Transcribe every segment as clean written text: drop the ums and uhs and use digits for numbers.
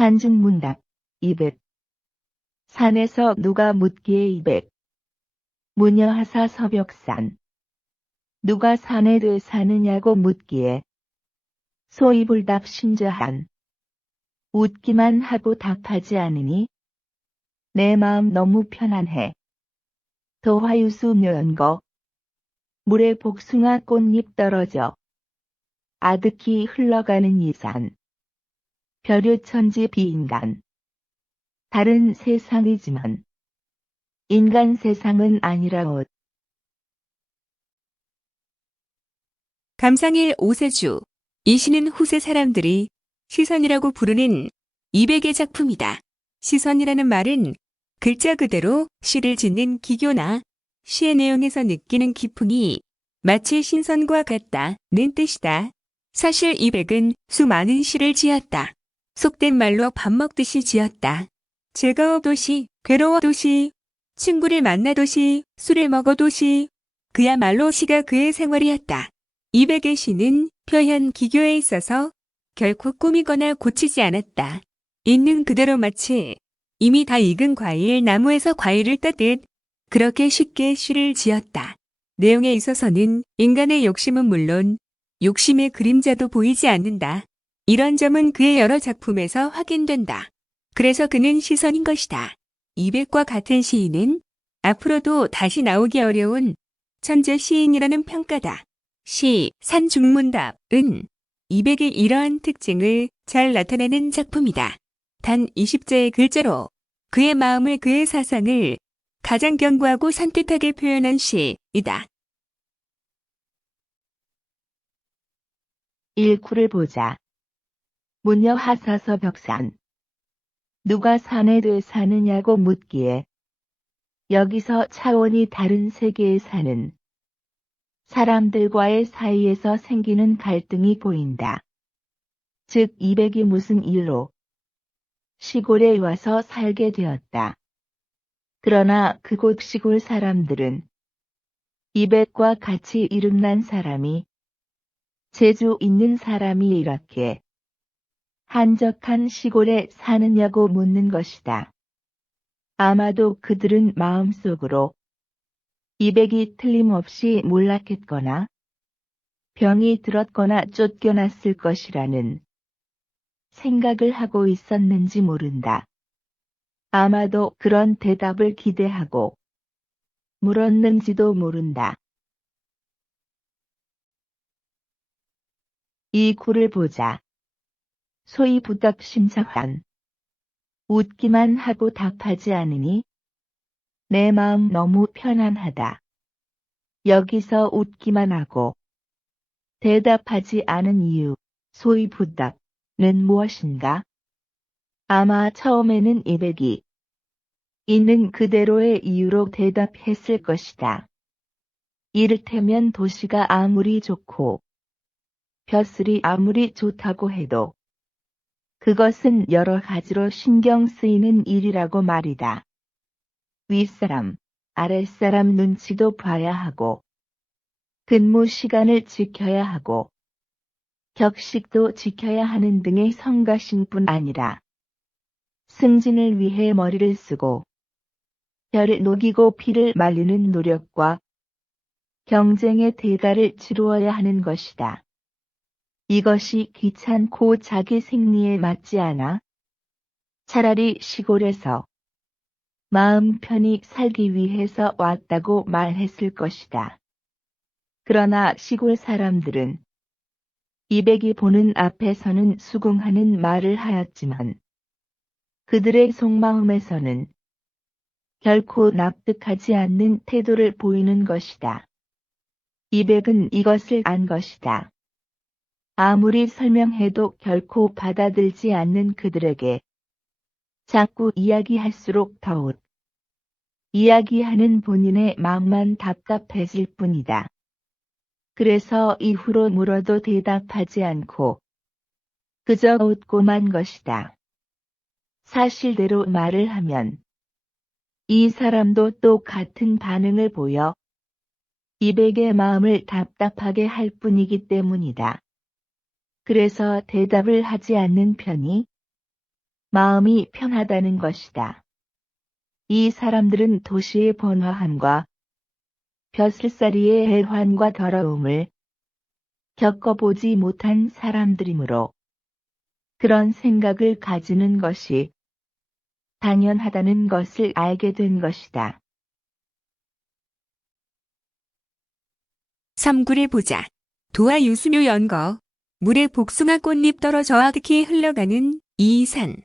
산중문답 200. 산에서 누가 묻기에 200. 무녀하사 서벽산. 누가 산에 돼 사느냐고 묻기에 소이불답 신저한. 웃기만 하고 답하지 않으니 내 마음 너무 편안해. 도화유수 묘연거. 물에 복숭아 꽃잎 떨어져 아득히 흘러가는 이 산. 별유천지 비인간. 다른 세상이지만 인간 세상은 아니라옷. 감상일 오세주. 이 시는 후세 사람들이 시선이라고 부르는 200의 작품이다. 시선이라는 말은 글자 그대로 시를 짓는 기교나 시의 내용에서 느끼는 기풍이 마치 신선과 같다는 뜻이다. 사실 200은 수많은 시를 지었다. 속된 말로 밥 먹듯이 지었다. 즐거워도시, 괴로워도시, 친구를 만나도시, 술을 먹어도시, 그야말로 시가 그의 생활이었다. 200의 시는 표현 기교에 있어서 결코 꾸미거나 고치지 않았다. 있는 그대로 마치 이미 다 익은 과일 나무에서 과일을 따듯 그렇게 쉽게 시를 지었다. 내용에 있어서는 인간의 욕심은 물론 욕심의 그림자도 보이지 않는다. 이런 점은 그의 여러 작품에서 확인된다. 그래서 그는 시선인 것이다. 200과 같은 시인은 앞으로도 다시 나오기 어려운 천재 시인이라는 평가다. 시 산중문답은 200의 이러한 특징을 잘 나타내는 작품이다. 단 20자의 글자로 그의 마음을 그의 사상을 가장 견고하고 산뜻하게 표현한 시이다. 1구를 보자. 무녀하사서 벽산. 누가 산에 돼 사느냐고 묻기에 여기서 차원이 다른 세계에 사는 사람들과의 사이에서 생기는 갈등이 보인다. 즉 200이 무슨 일로 시골에 와서 살게 되었다. 그러나 그곳 시골 사람들은 200과 같이 이름난 사람이 재주 있는 사람이 이렇게 한적한 시골에 사느냐고 묻는 것이다. 아마도 그들은 마음속으로 200이 틀림없이 몰락했거나 병이 들었거나 쫓겨났을 것이라는 생각을 하고 있었는지 모른다. 아마도 그런 대답을 기대하고 물었는지도 모른다. 이 구를 보자. 소위 부답심사한. 웃기만 하고 답하지 않으니 내 마음 너무 편안하다. 여기서 웃기만 하고 대답하지 않은 이유, 소위 부답은 무엇인가? 아마 처음에는 200이 있는 그대로의 이유로 대답했을 것이다. 이를테면 도시가 아무리 좋고 벼슬이 아무리 좋다고 해도 그것은 여러 가지로 신경 쓰이는 일이라고 말이다. 윗사람, 아랫사람 눈치도 봐야 하고 근무 시간을 지켜야 하고 격식도 지켜야 하는 등의 성가신뿐 아니라 승진을 위해 머리를 쓰고 혀를 녹이고 피를 말리는 노력과 경쟁의 대가를 치루어야 하는 것이다. 이것이 귀찮고 자기 생리에 맞지 않아 차라리 시골에서 마음 편히 살기 위해서 왔다고 말했을 것이다. 그러나 시골 사람들은 200이 보는 앞에서는 수긍하는 말을 하였지만 그들의 속마음에서는 결코 납득하지 않는 태도를 보이는 것이다. 200은 이것을 안 것이다. 아무리 설명해도 결코 받아들지 않는 그들에게 자꾸 이야기할수록 더욱 이야기하는 본인의 마음만 답답해질 뿐이다. 그래서 이후로 물어도 대답하지 않고 그저 웃고만 것이다. 사실대로 말을 하면 이 사람도 또 같은 반응을 보여 200의 마음을 답답하게 할 뿐이기 때문이다. 그래서 대답을 하지 않는 편이 마음이 편하다는 것이다. 이 사람들은 도시의 번화함과 벼슬살이의 해환과 더러움을 겪어보지 못한 사람들이므로 그런 생각을 가지는 것이 당연하다는 것을 알게 된 것이다. 3구를 보자. 도화 유수묘 연거. 물에 복숭아 꽃잎 떨어져 아득히 흘러가는 이 산.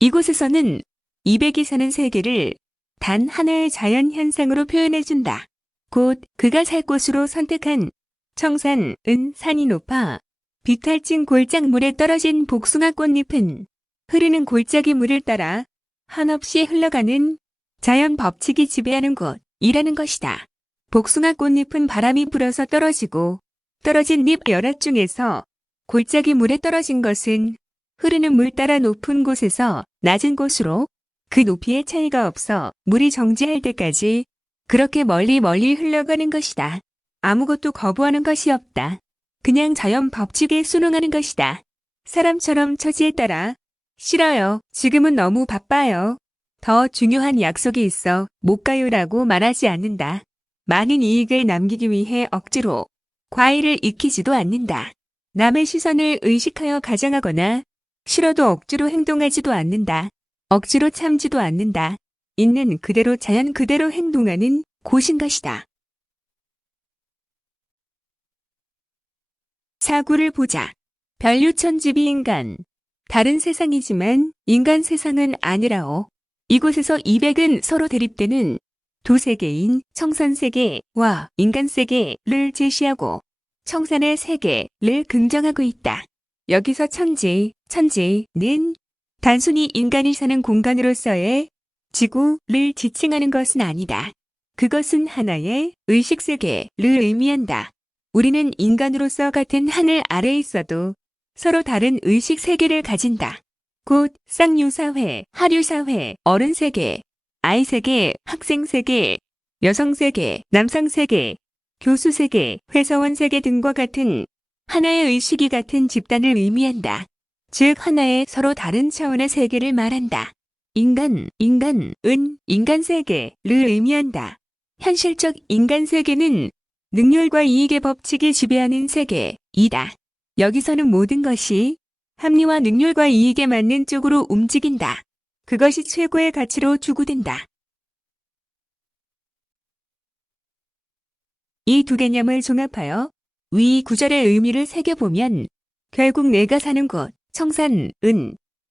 이곳에서는 200이 사는 세계를 단 하나의 자연 현상으로 표현해준다. 곧 그가 살 곳으로 선택한 청산, 산이 높아 비탈진 골짝 물에 떨어진 복숭아 꽃잎은 흐르는 골짜기 물을 따라 한없이 흘러가는 자연 법칙이 지배하는 곳이라는 것이다. 복숭아 꽃잎은 바람이 불어서 떨어지고 떨어진 잎 열앗 중에서 골짜기 물에 떨어진 것은 흐르는 물 따라 높은 곳에서 낮은 곳으로 그 높이의 차이가 없어 물이 정지할 때까지 그렇게 멀리 흘러가는 것이다. 아무것도 거부하는 것이 없다. 그냥 자연 법칙에 순응하는 것이다. 사람처럼 처지에 따라 싫어요. 지금은 너무 바빠요. 더 중요한 약속이 있어 못 가요라고 말하지 않는다. 많은 이익을 남기기 위해 억지로 과일을 익히지도 않는다. 남의 시선을 의식하여 가장하거나 싫어도 억지로 행동하지도 않는다. 억지로 참지도 않는다. 있는 그대로 자연 그대로 행동하는 곳인 것이다. 4구를 보자. 별유천지비 인간. 다른 세상이지만 인간 세상은 아니라오. 이곳에서 200은 서로 대립되는 도세계인 청산세계와 인간세계를 제시하고 청산의 세계를 긍정하고 있다. 여기서 천지는 단순히 인간이 사는 공간으로서의 지구를 지칭하는 것은 아니다. 그것은 하나의 의식세계를 의미한다. 우리는 인간으로서 같은 하늘 아래에 있어도 서로 다른 의식세계를 가진다. 곧 쌍유사회, 하류사회, 어른세계, 아이세계, 학생세계, 여성세계, 남성세계, 교수세계, 회사원세계 등과 같은 하나의 의식이 같은 집단을 의미한다. 즉 하나의 서로 다른 차원의 세계를 말한다. 인간은 인간세계를 의미한다. 현실적 인간세계는 능률과 이익의 법칙이 지배하는 세계이다. 여기서는 모든 것이 합리와 능률과 이익에 맞는 쪽으로 움직인다. 그것이 최고의 가치로 추구된다. 이 두 개념을 종합하여 위 구절의 의미를 새겨보면 결국 내가 사는 곳, 청산은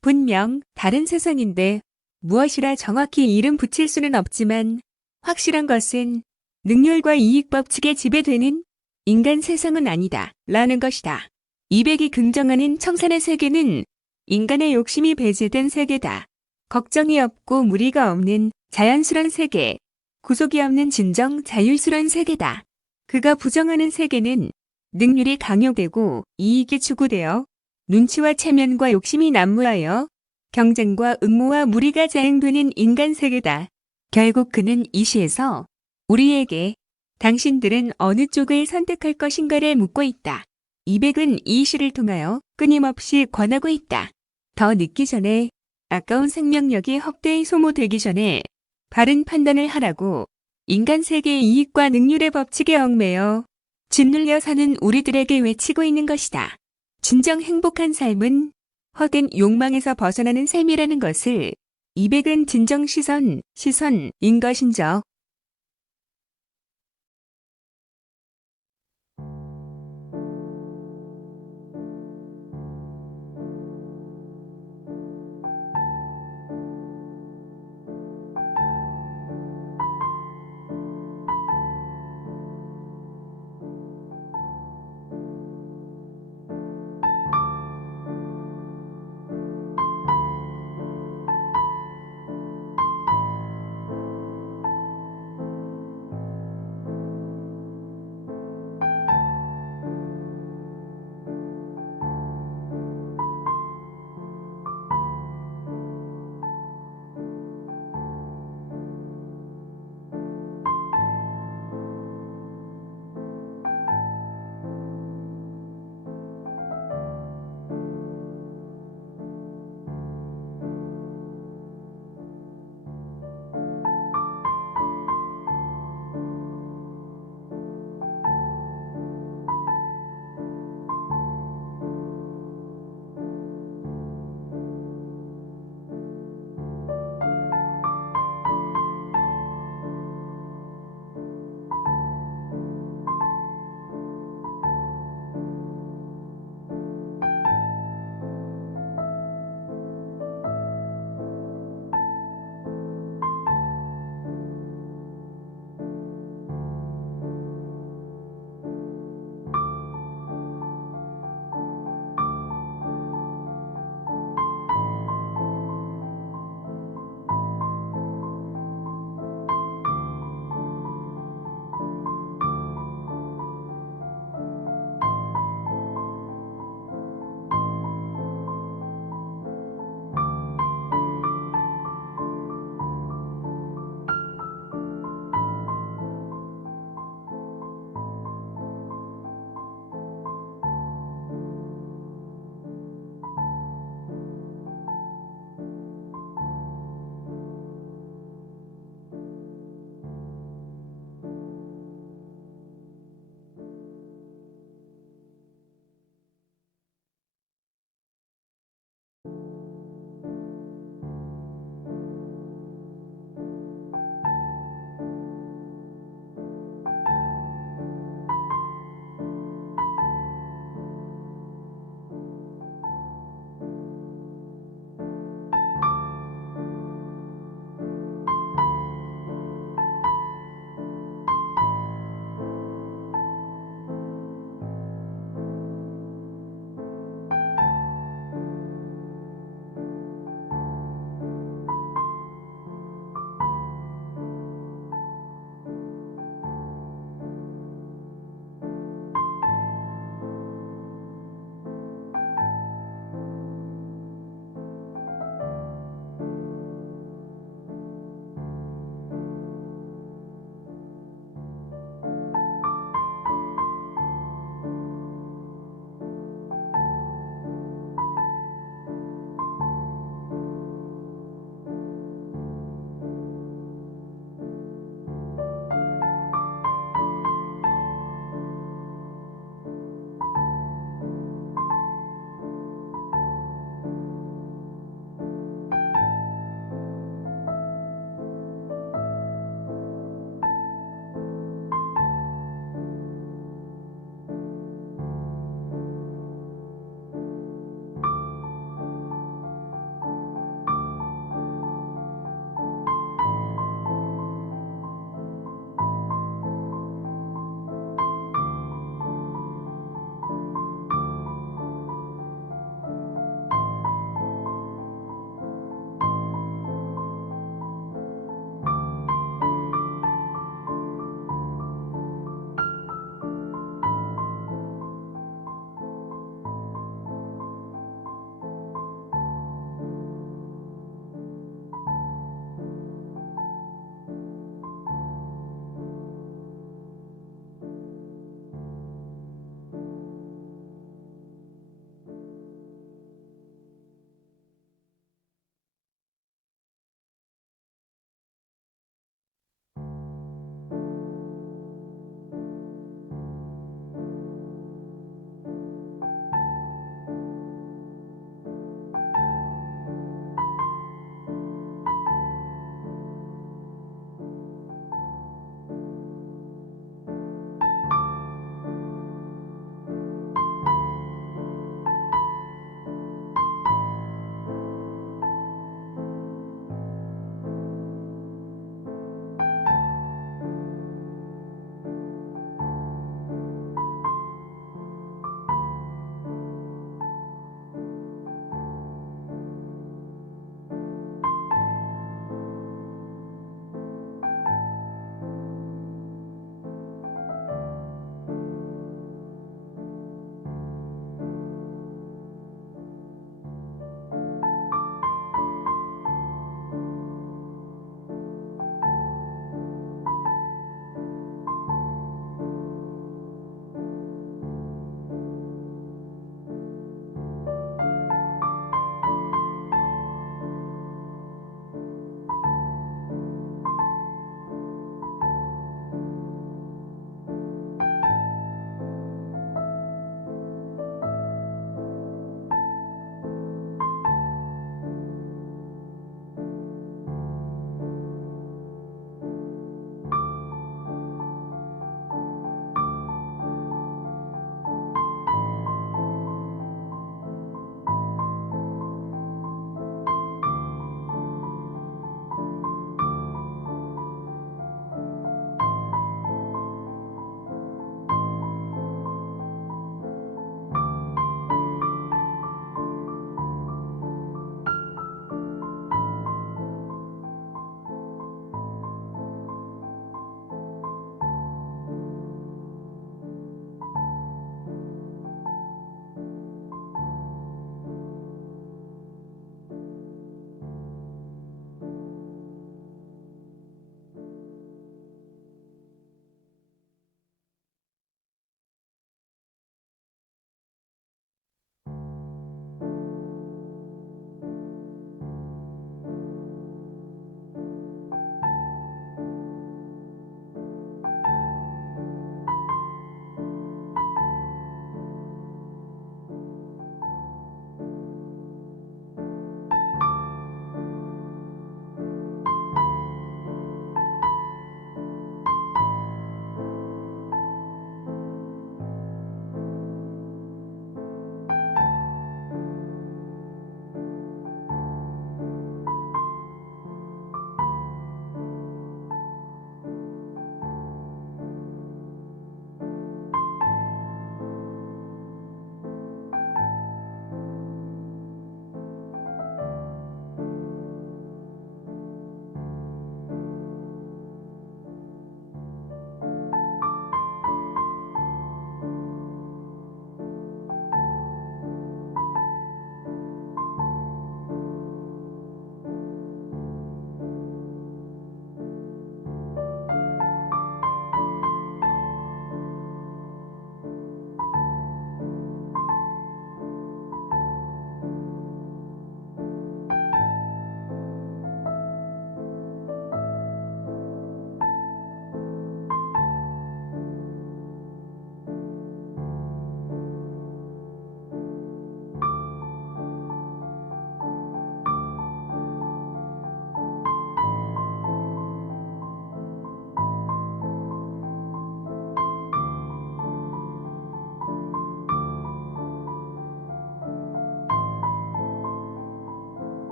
분명 다른 세상인데 무엇이라 정확히 이름 붙일 수는 없지만 확실한 것은 능률과 이익 법칙에 지배되는 인간 세상은 아니다 라는 것이다. 200이 긍정하는 청산의 세계는 인간의 욕심이 배제된 세계다. 걱정이 없고 무리가 없는 자연스러운 세계, 구속이 없는 진정 자율스러운 세계다. 그가 부정하는 세계는 능률이 강요되고 이익이 추구되어 눈치와 체면과 욕심이 난무하여 경쟁과 음모와 무리가 자행되는 인간 세계다. 결국 그는 이 시에서 우리에게 당신들은 어느 쪽을 선택할 것인가를 묻고 있다. 200은 이 시를 통하여 끊임없이 권하고 있다. 더 늦기 전에 아까운 생명력이 헛되이 소모되기 전에 바른 판단을 하라고 인간 세계의 이익과 능률의 법칙에 얽매여 짓눌려 사는 우리들에게 외치고 있는 것이다. 진정 행복한 삶은 헛된 욕망에서 벗어나는 삶이라는 것을 200은 진정 시선인 것인저.